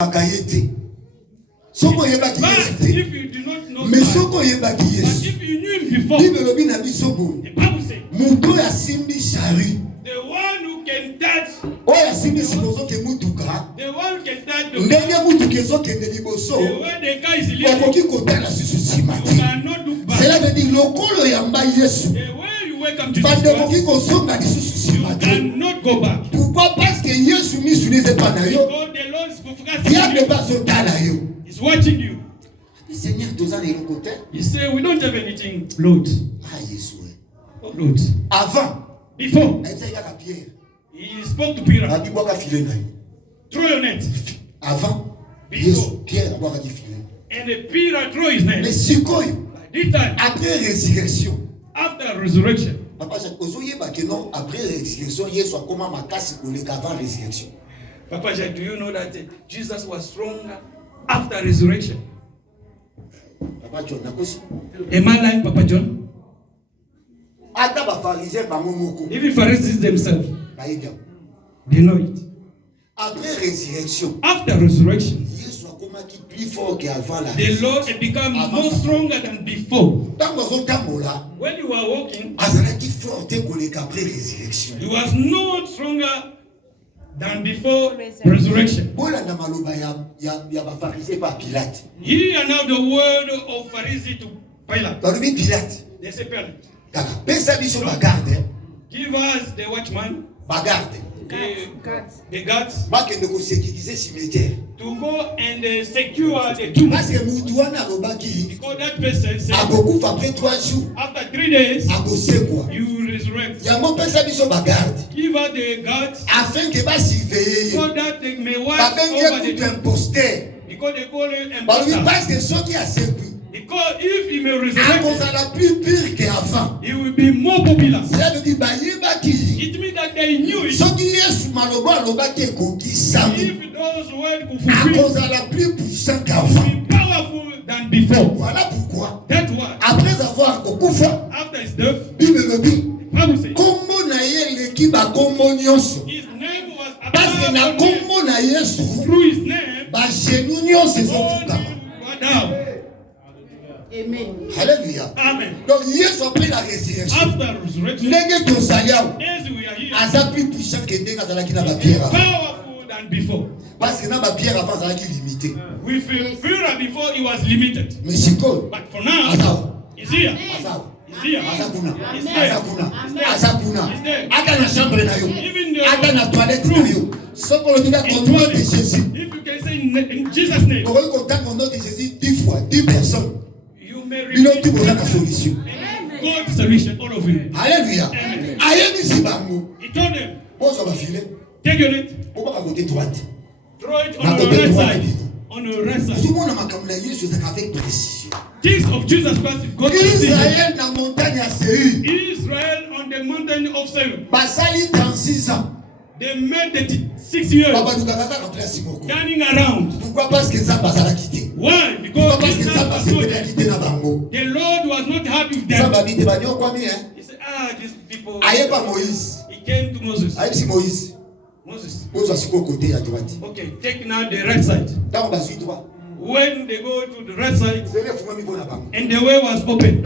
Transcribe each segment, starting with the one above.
But if you do not know God, but if you knew him before, the Bible says, the one who can touch, the one who can touch the way the guy is living, you cannot look back. The way you welcome Jesus Christ, you cannot go back. Because the Lord is watching you. He said, we don't have anything, Lord. Oh, Lord. Before, he spoke to Peter. Throw your net. Before. And Peter threw his net. This time, after resurrection. Papa Jack, do you know that Jesus was stronger after resurrection? Am I lying, Papa John? Even Pharisees themselves, they know it. After resurrection, the Lord had become more stronger than before. When you were walking, he was not stronger than before resurrection. Hear now the word of Pharisee to Pilate. They say, Pilate, give us the watchman, the guards, to go and secure the tomb. Because that person said, after 3 days, you resurrect. Give us the guards so that they may watch over the tomb. Because they call it imposter. Because if he may resurrect, he will be more popular. It means that they knew it. If those words could fulfill, he will be powerful than before. That's why, after his death, the Bible says, his name was above through his name, all down. Amen. Hallelujah. Amen. Donc Yesu a pris la résurrection. After resurrection, as we are here, plus puissant que powerful than before. Parce que na ba pierre avant ça qui limité. We feel fear before it was limited. Mais c'est cool. But for now, it's here. It's here. Ata na chambre na yo. Ata na toilette na yo. So qu'on dit au nom de Jésus. If you can say in Jesus name. On va compter au nom de Jésus 10 fois, 10 personnes. You may repeat la solution. God's solution, all of you. Alléluia. Aïe ici bango. He told them. Bon ça va filer. Take your net. On va côté droite. Throw it on the right side. On the right side. Tout le monde a makamla Yesu avec précision. Things of Jesus Christ is God. Israël na montagne à Seir. Israel on the mountain of Seir. Basali 36 ans. They made it 6 years. Turning around. Pourquoi? Parce que ça passe à la quitter. Why? Because the Lord was not happy with them. He said, these people. He came to Moses. Moses. Okay, take now the right side. When they go to the right side, and the way was open.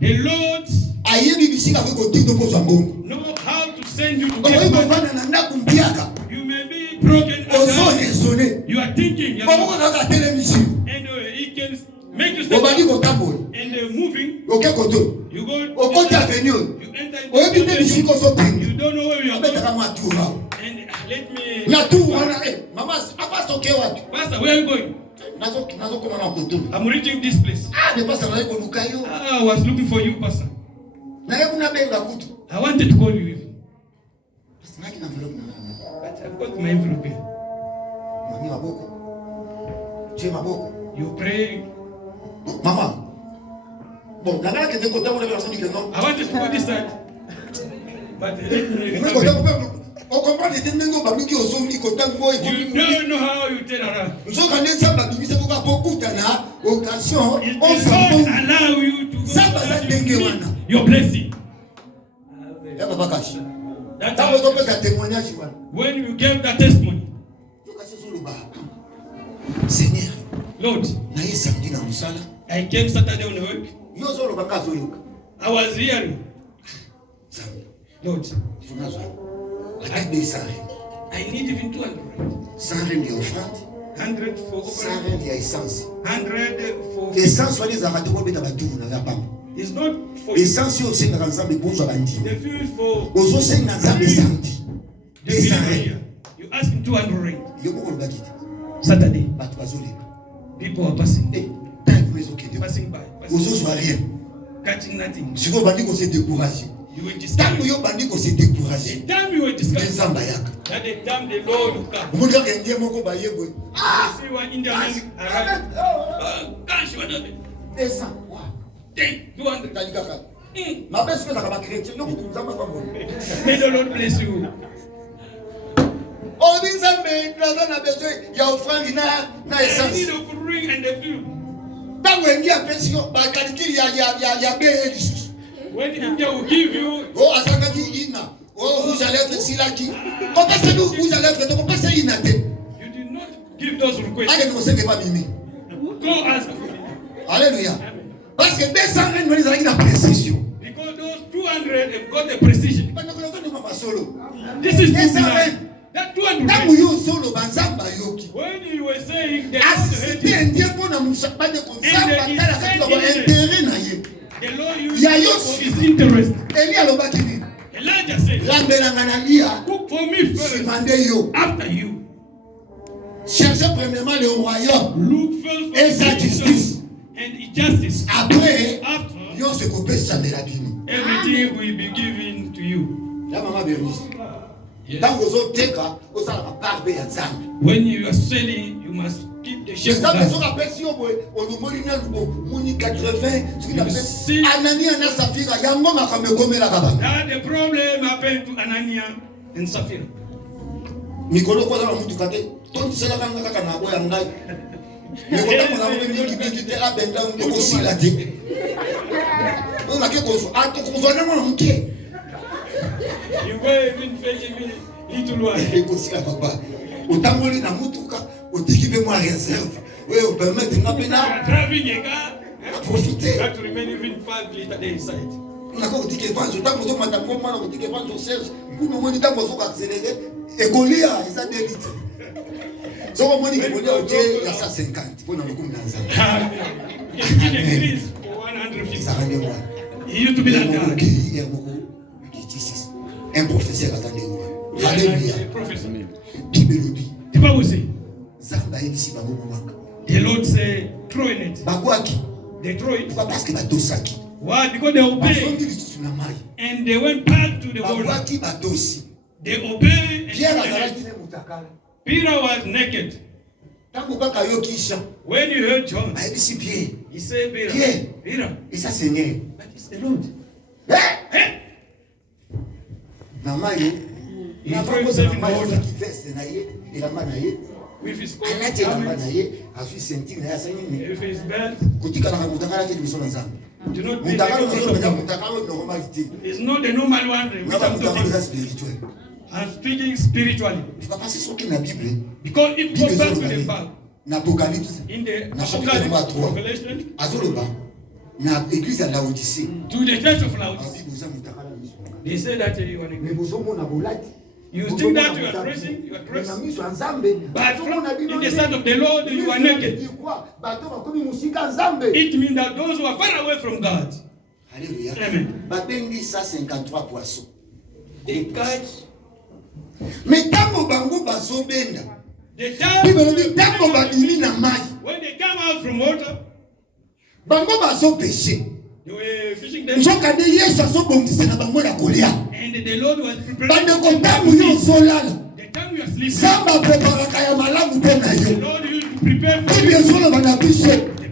The Lord know how to send you to get money. You may be broken. You are thinking. And he can make you step up. And moving. You go. You enter. You don't know where you are going. And let me. Pastor, where are you going? I'm reaching this place. I was looking for you, Pastor. I wanted to call you even. But I've got my envelope here. You pray. Mama. I wanted to go this side. But you don't know how you turn around. It does allow you to go your blessing. That's when you gave that testimony. Seigneur, Lord, I came Saturday on the work. I was hearing, Lord, I need even 200. 100 for offering. 100 for essence. It's not for essence. the fuel for the here. You ask him 200 rand. Saturday. People are passing by. Catching nothing. You will discover. The time you will discover that the time the Lord will come. You see one Indian man arrive. Cash, what of it? Take 200. May the Lord bless you. I need a ring and the fuel. When India will give you, you did not give those requests. Go ask for it. Hallelujah. Because those 200 have got the precision. This is that 200. When you were saying that the Lord used his interest. Elijah said, cook for me first after you. Cherchez premièrement le royaume et sa justice. And justice. Après, after, everything will be given to you. Yes. When you are selling, you must keep the shape of God. That the problem happened to Anania and Sapphira. You go even fetch a little one. Driving a car, you have to remain even 5 liters inside. So money can be okay, that's 50. When I'm going to increase for 150. He used to be like that. Un professeur à Zandéou. Alléluia. The Bible says, the Lord said, throw in it. They throw it. Why? Because they obeyed. And they went back to the water. They obeyed. Peter was naked. When you heard John, he said, Peter, it's a Seigneur. But it's the Lord. Hey! He threw himself in the water. With his coat, with his belt. Do not be it's not the normal one. I'm speaking spiritually. Because if you go back to the Bible, in the Apocalypse, Revelation, to the church of Laodicea, they say that you are naked. You think that you are dressing, but in the sight of the Lord, you are naked. It means that those who are far away from God. Hallelujah. Amen. They catch. Mais tango bango bazobenda. The time when they come out from water, bango bazopeshe. They were fishing them. And the Lord was preparing. The time you are sleeping, the Lord used to prepare for you. The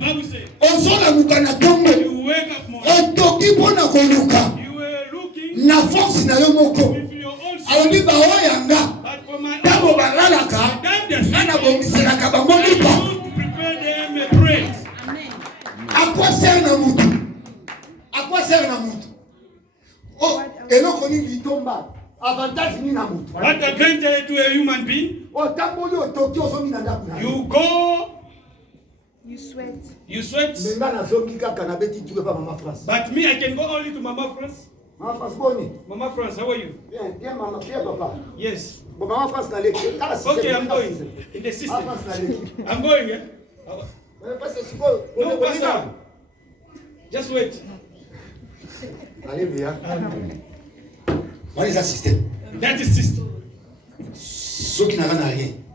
Bible says, you wake up morning, you were looking with your own self. But for my own, the time they sleep, I used to prepare them a praise. À quoi sert la montre? Oh, et l'autre dit litomba. What advantage to a human being? You go. You sweat. You sweat. But me, I can go only to Mama France. Mama France, how are you? Yes. Okay, I'm going. In the system. I'm going, yeah? No, Pastor. Just wait. What is that system? That is system.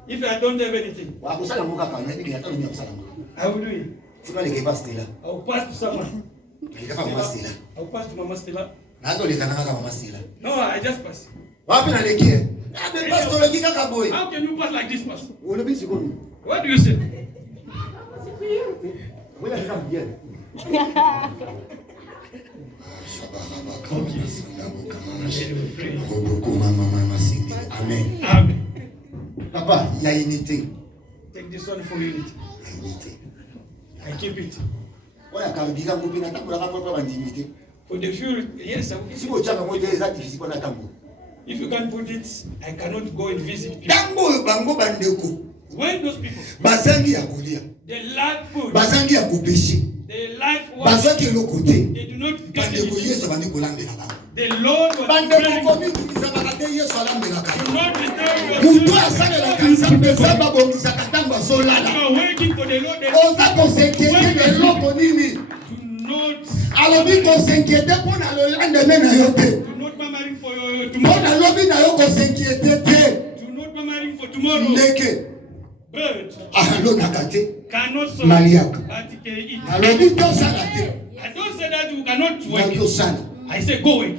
If I don't have anything, I will do it. I will pass to someone. I will pass to Mama Stella. No, I just pass. How can you pass like this, Pastor? What do you say? Amen. Amen. Papa, il y a unité. Take this one for unity. I keep it. For the few, yes, I will keep it. If you can put it, I cannot go and visit people. When those people, they lack food, they lack water, they do not get anything. The Lord was preparing. Do not disturb yourself. You are waiting for the Lord. Do not murmuring for your tomorrow. Do not murmuring for tomorrow. Bird cannot solve, but it can eat. I don't say that you cannot work. I say go work.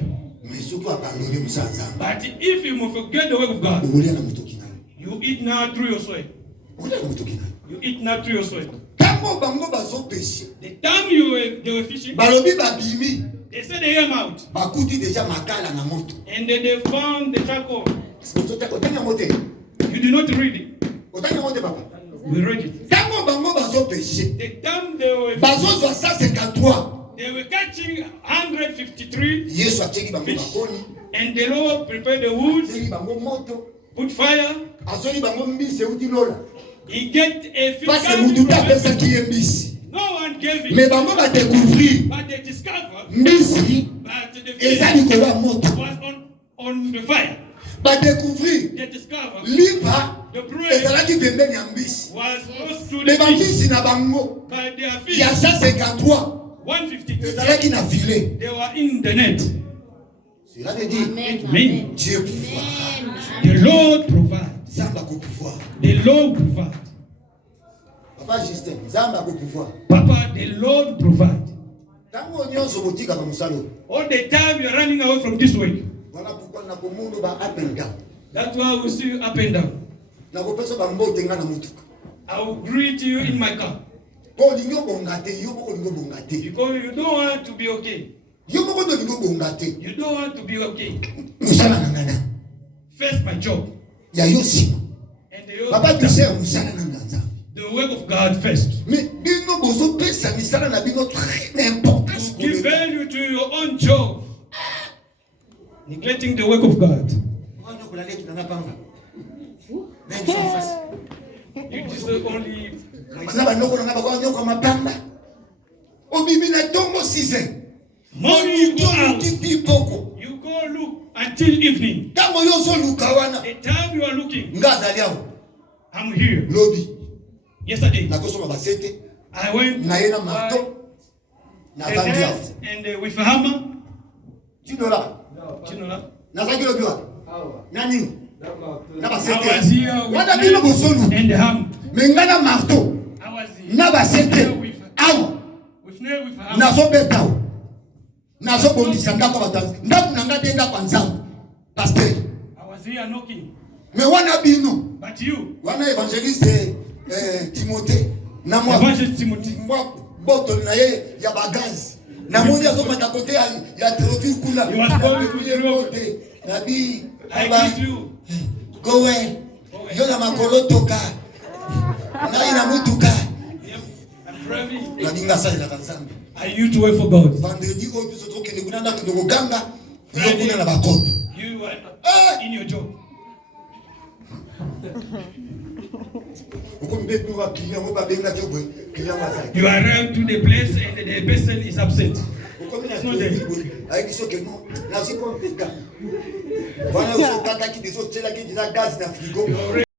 But if you forget the work of God, you eat now through your sweat. You eat now through your sweat. The time they were fishing, they said they came out. And then they found the charcoal. You did not read it. We read it. The time they were catching 153 fish. And the Lord prepared the wood, put fire. He get a fish. No one gave it. But they discovered that the fish was on the fire. They discovered the bread was close to the fish. But their fish, 153, they were in the net. Amen. The Lord provides. The Lord provides. Papa, the Lord provides. All the time you are running away from this way. That's why we see you up and down. I will greet you in my car. Because you don't want to be okay. You don't want to be okay. First my job. And the work of God first. Give value to your own job. Neglecting the work of God. You just only. Morning you go out. You go look until evening. The time you are looking. I'm here. Yesterday I went and with a hammer. I was here with and the hammer. I was here with nail with a hammer. I was here knocking. But you, Evangelist Timothy. I greet you. Go away. Yoga makolo toka. Naina mutuka. I'm praying. I used to wait for God. You in your job. You arrive to the place and the person is absent. It's not there.